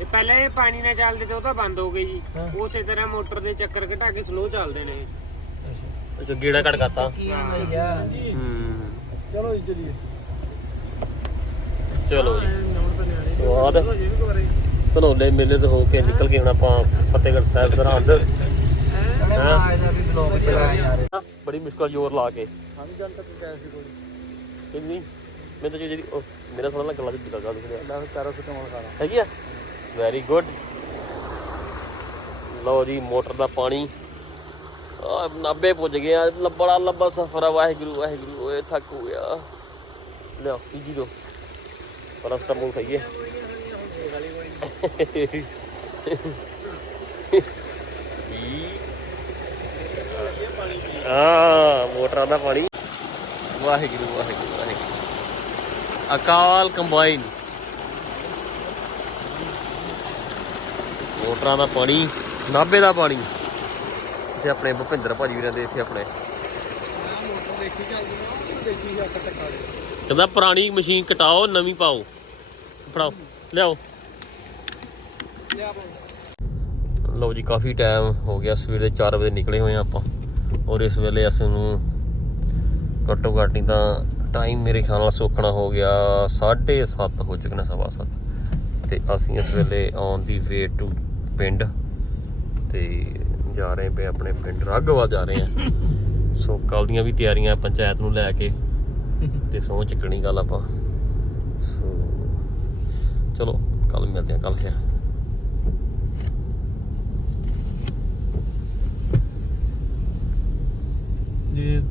S2: ਇਹ ਪਹਿਲਾਂ ਇਹ ਪਾਣੀ ਨਾਲ ਚੱਲਦੇ ਤੇ ਉਹ ਤਾਂ ਬੰਦ ਹੋ ਗਏ ਜੀ। ਉਸੇ ਤਰ੍ਹਾਂ ਮੋਟਰ ਦੇ ਚੱਕਰ ਘਟਾ ਕੇ ਸਲੋ ਚੱਲਦੇ ਨੇ
S1: ਅੱਛਾ ਗੇੜਾ ਕੱਟ ਕਰਤਾ।
S2: ਕੀ ਹੁੰਦਾ
S1: ਹੂੰ
S3: ਚਲੋ ਜੀ ਚਲੀਏ।
S1: ਚਲੋ ਜੀ। ਸਵਾਦ। ਧਨੋਲੇ ਮੇਲੇ ਤੋਂ ਹੋ ਕੇ ਨਿਕਲ ਕੇ ਹੁਣ ਆਪਾਂ ਫਤਿਹਗੜ੍ਹ ਸਾਹਿਬ ਸਰਹੰਦ
S2: ਹਾਂ? ਇਹਦਾ ਵੀ ਬਲੌਗ ਚਲਾਇਆ ਯਾਰ
S1: ਬੜੀ ਮੁਸ਼ਕਲ ਜ਼ੋਰ ਲਾ ਕੇ।
S3: ਹਾਂ ਜਨ ਤੱਕ ਗਏ ਸੀ ਕੋਈ
S1: ਨਹੀਂ ਮੈਂ ਤਾਂ ਜਿਹੜੀ ਮੇਰਾ ਸੋਹਣਾ ਲੱਗਾ ਲੱਗ ਜਿਹਾ ਗੱਲ ਸੁਣਿਆ
S3: ਮੈਂ ਪੈਰੋਂ ਤੇ ਕਮਾਲ ਖਾਣਾ।
S1: ਹੈਗੀ ਆ? ਵੈਰੀ ਗੁੱਡ ਲਓ ਜੀ ਮੋਟਰ ਦਾ ਪਾਣੀ। ਆ ਨਾਬੇ ਪੁੱਜ ਗਿਆ ਬੜਾ ਲੰਬਾ ਸਫ਼ਰ ਆ ਵਾਹਿਗੁਰੂ ਵਾਹਿਗੁਰੂ ਓਏ ਥੱਕ ਹੋ ਗਿਆ। ਲਿਓ ਪੀਜੀ ਦੋ। ਪਰਸਟਮੋਲ ਖਾਈਏ। ਆ ਮੋਟਰਾਂ ਦਾ ਪਾਣੀ। ਵਾਹਿਗੁਰੂ ਵਾਹਿਗੁਰੂ ਵਾਹਿਗੁਰੂ। ਅਕਾਲ ਕੰਬਾਈਨ। ਮੋਟਰਾਂ ਦਾ ਪਾਣੀ, ਨਾਭੇ ਦਾ ਪਾਣੀ। ਇੱਥੇ ਆਪਣੇ ਭੁਪਿੰਦਰ ਭਾਜੀ ਵੀਰਾਂ ਦੇ, ਇੱਥੇ ਆਪਣੇ। ਕਹਿੰਦਾ, ਪੁਰਾਣੀ ਮਸ਼ੀਨ ਕਟਾਓ, ਨਵੀਂ ਪਾਓ। ਫੜਾਓ, ਲਿਆਓ। ਲਓ ਜੀ, ਕਾਫੀ ਟਾਈਮ ਹੋ ਗਿਆ, ਸਵੇਰ ਦੇ 4 ਵਜੇ ਨਿਕਲੇ ਹੋਏ ਆ ਆਪਾਂ। ਔਰ ਇਸ ਵੇਲੇ ਅਸੀਂ ਨੂੰ ਘੱਟੋ ਘੱਟ ਨਹੀਂ ਤਾਂ ਟਾਈਮ ਮੇਰੇ ਖਿਆਲ ਨਾਲ ਸੋਖਣਾ ਹੋ ਗਿਆ 7:30 ਹੋ ਚੁੱਕੇ ਨੇ, ਸਵਾ ਸੱਤ। ਤੇ ਅਸੀਂ ਇਸ ਵੇਲੇ ਔਨ ਦੀ ਵੇ ਟੂ ਪਿੰਡ ਤੇ ਜਾ ਰਹੇ ਪਏ ਆਪਣੇ ਪਿੰਡ ਰਾਗਵਾ ਜਾ ਰਹੇ ਆ ਸੋ ਕੱਲ ਦੀਆਂ ਵੀ ਤਿਆਰੀਆਂ ਪੰਚਾਇਤ ਨੂੰ ਲੈ ਕੇ ਤੇ ਸਹੁੰ ਚੱਕਣੀ ਗੱਲ ਆਪਾਂ। ਸੋ ਚਲੋ ਕੱਲ ਮਿਲਦੇ ਆ ਕੱਲ ਫਿਰ
S2: ਜੇ